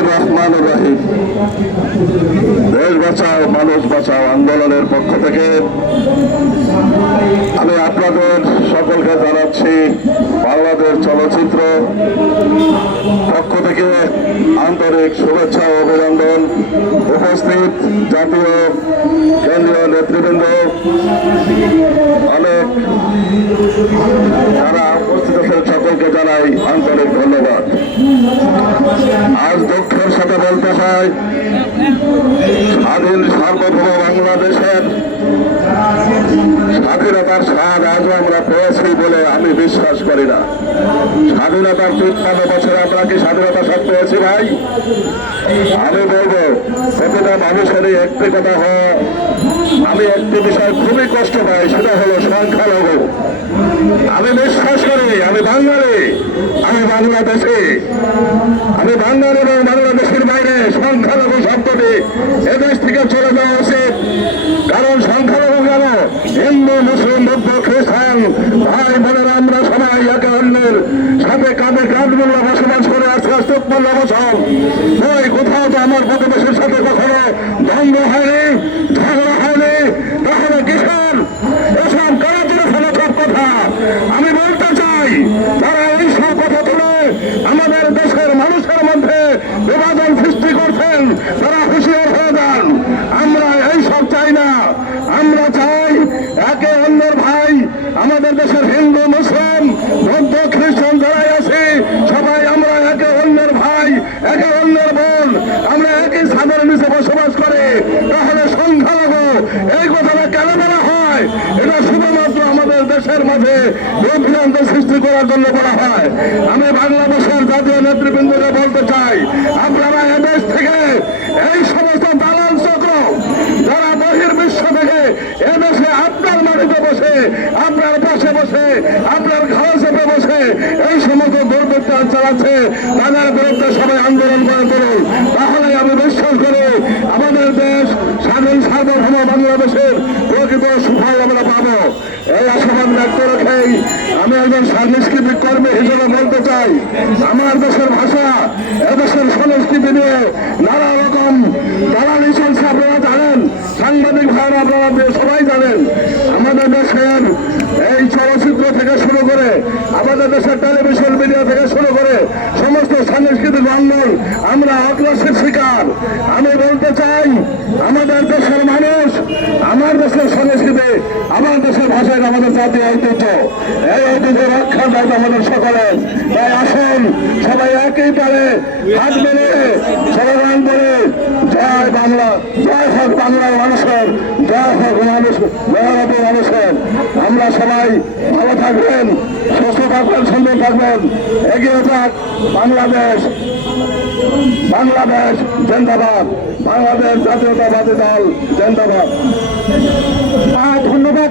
বিসমিল্লাহির রহমানির রহিম। দেশ বাঁচাও মানুষ বাঁচাও আন্দোলনের পক্ষ থেকে আমি আপনাদের সকলকে জানাচ্ছি বাংলাদেশ চলচ্চিত্র পক্ষ থেকে আন্তরিক শুভেচ্ছা ও অভিনন্দন। উপস্থিত জাতীয় কেন্দ্রীয় নেতৃবৃন্দ, অনেক যারা উপস্থিত আছেন সকলকে জানাই আন্তরিক ধন্যবাদ। আজ দুঃখের সাথে বলতে হয়, স্বাধীন সার্বভৌম বাংলাদেশের স্বাধীনতার স্বাদ আজও আমরা পেয়েছি বলে আমি বিশ্বাস করি না। স্বাধীনতার ৫৩ বছরে আমরা কি স্বাধীনতা সব পেয়েছি ভাই? আমি বলবো প্রতিটা মানুষেরই একটি কথা হয়, আমি একটি বিষয় খুবই কষ্ট পাই, সেটা হলো সংখ্যালঘু। আমি বিশ্বাস করি আমি বাঙালি, আমি বাংলাদেশি, আমি বাঙালি এবং বাংলাদেশের বাইরে সংখ্যালঘু শব্দটি এদেশ থেকে চলে যাওয়া উচিত। কারণ সংখ্যালঘু কেন? হিন্দু, মুসলিম, বৌদ্ধ, খ্রিস্টান ভাই বোনেরা আমরা সবাই একে অন্যের সাথে কাঁধে কাঁধ মিলে বসবাস করে আসছে ৫৩ বছর। ওই কোথাও তো আমার প্রতিবেশীর সাথে কখনো দ্বন্দ্ব হয়নি, ঝগড়া হয়নি, তাহলে কিসের এসব কারা তুলে ফেলে সব কথা? আমি বলতে চাই, তারা এইসব কথা তুলে আমাদের দেশের মানুষের মধ্যে বিভাজন সৃষ্টি করছেন, তারা হুঁশিয়ার হয়ে যান। আমরা এইসব চাই না। আমরা চাই একে অন্যের ভাই, আমাদের দেশের হিন্দু, মুসলিম, বৌদ্ধ, খ্রিস্টান যারাই আছি সবাই আমরা একে অন্যের ভাই, একে অন্যের বোন, আমরা একই ছাদের নিচে বসবাস করি। তাহলে সংখ্যালঘু এই কথাটা কেন বলা হয়? এটা শুধুমাত্র আমাদের দেশের মাঝে বিভ্রান্ত সৃষ্টি করার জন্য বলা হয়। আমি বাংলাদেশের জাতীয় নেতৃবৃন্দকে বলতে চাই, আপনারা এদেশ থেকে এই সমস্ত দালাল চক্র যারা বহির্বিশ্ব থেকে এদেশে আপনার মাটিতে বসে, আপনার পাশে বসে, আপনার ঘরে চেপে বসে এই সমস্ত দুর্বৃত্তায়ন চালাচ্ছে, তাদের বিরুদ্ধে সবাই আন্দোলন করে তুলুন। তাহলে আমি বিশ্বাস করি আমাদের দেশ স্বাধীন সার্বভৌম বাংলাদেশের প্রকৃত সুফল আমরা পাবো। এই আশাবাদ ব্যক্ত রেখেই আমি একজন সাংস্কৃতিক কর্মী হিসেবে বলতে চাই, আমার দেশের ভাষা, এদেশের সংস্কৃতি নিয়ে নানা রকম দালালি চলছে আপনারা জানেন, সাংবাদিক ভাইরা আপনারা সবাই জানেন। আমাদের দেশের এই চলচ্চিত্র থেকে শুরু করে, আমাদের দেশের টেলিভিশন মিডিয়া থেকে শুরু করে সমস্ত সাংস্কৃতিক অঙ্গন আমরা অগ্রাসের শিকার। আমি বলতে চাই আমাদের দেশের মানুষ, আমার দেশের সংস্কৃতি, আমার দেশের ভাষায় আমাদের জাতীয় ঐতিহ্য, এই ঐতিহ্য রক্ষার দায়িত্ব আমাদের সকলের। তাই আসুন সবাই একই পারে হাত মেলে স্লোগান করে জয় বাংলা, জয় হোক বাংলার মানুষের, জয় হোক মানুষ মেহনতি মানুষের। আমরা সবাই ভালো থাকবেন, সুস্থ থাকবেন, সুন্দর থাকবেন, এগিয়ে যাক বাংলাদেশ। বাংলাদেশ জিন্দাবাদ, বাংলাদেশ জাতীয়তাবাদী দল জিন্দাবাদ। ধন্যবাদ।